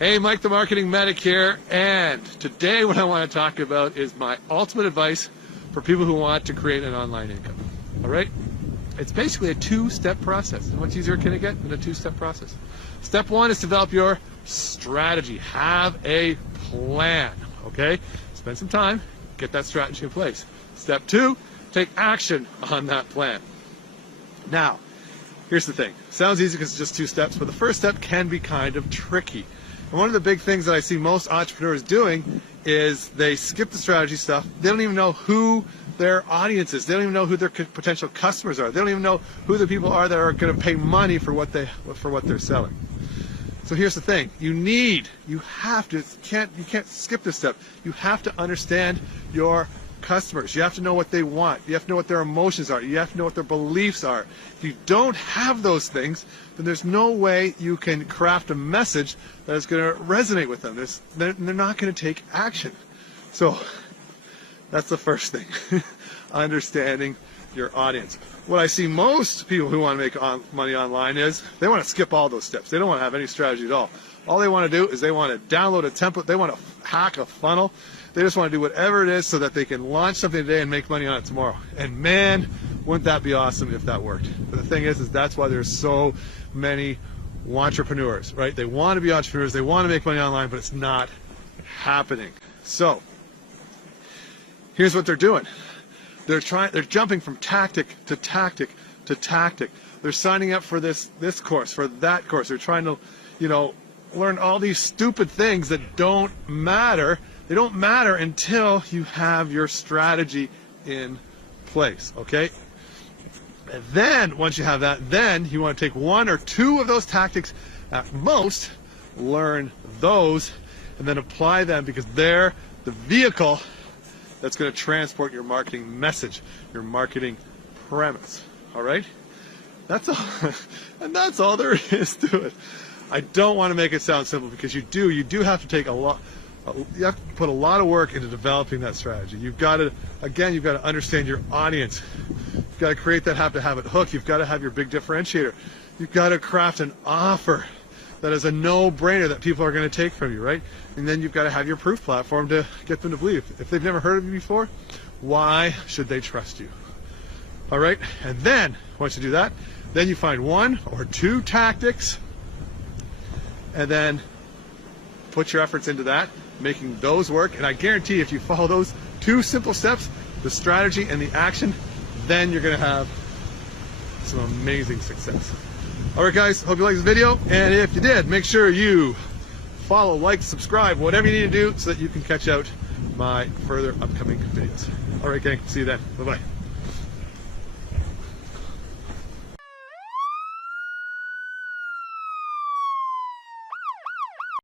Hey, Mike the Marketing Medic here, and today what I want to talk about is my ultimate advice for people who want to create an online income. All right? It's basically a two-step process. And what's easier can it get than a two-step process? Step one is develop your strategy. Have a plan, okay? Spend some time, get that strategy in place. Step two, take action on that plan. Now, here's the thing. Sounds easy because it's just two steps, but the first step can be kind of tricky. And one of the big things that I see most entrepreneurs doing is they skip the strategy stuff. They don't even know who their audience is. They don't even know who their potential customers are. They don't even know who the people are that are going to pay money for what they're selling. So here's the thing. You can't skip this step. You have to understand your customers. You have to know what they want. You have to know what their emotions are. You have to know what their beliefs are. If you don't have those things, then there's no way you can craft a message that is going to resonate with them. They're not going to take action. So that's the first thing. Understanding your audience. What I see most people who want to make money online is they want to skip all those steps. They don't want to have any strategy at all. All they want to do is they want to download a template. They want to hack a funnel. They just want to do whatever it is so that they can launch something today and make money on it tomorrow. And man, wouldn't that be awesome if that worked. But the thing is that's why there's so many entrepreneurs, right? They want to be entrepreneurs. They want to make money online, but it's not happening. So here's what they're doing. They're jumping from tactic to tactic to tactic. They're signing up for this course, for that course. They're trying to, learn all these stupid things that don't matter. They don't matter until you have your strategy in place, okay? And then, once you have that, then you want to take one or two of those tactics at most, learn those, and then apply them because they're the vehicle that's going to transport your marketing message, your marketing premise, all right? That's all, and that's all there is to it. I don't want to make it sound simple because you do have to take you have to put a lot of work into developing that strategy. You've got to understand your audience. You've got to create that have-to-have-it hook. You've got to have your big differentiator. You've got to craft an offer that is a no-brainer that people are going to take from you, right? And then you've got to have your proof platform to get them to believe. If they've never heard of you before, why should they trust you? All right? And then, once you do that, then you find one or two tactics and then put your efforts into that, making those work. And I guarantee if you follow those two simple steps, the strategy and the action, then you're going to have some amazing success. All right, guys, hope you liked this video. And if you did, make sure you follow, like, subscribe, whatever you need to do so that you can catch out my further upcoming videos. All right, gang, see you then. Bye-bye.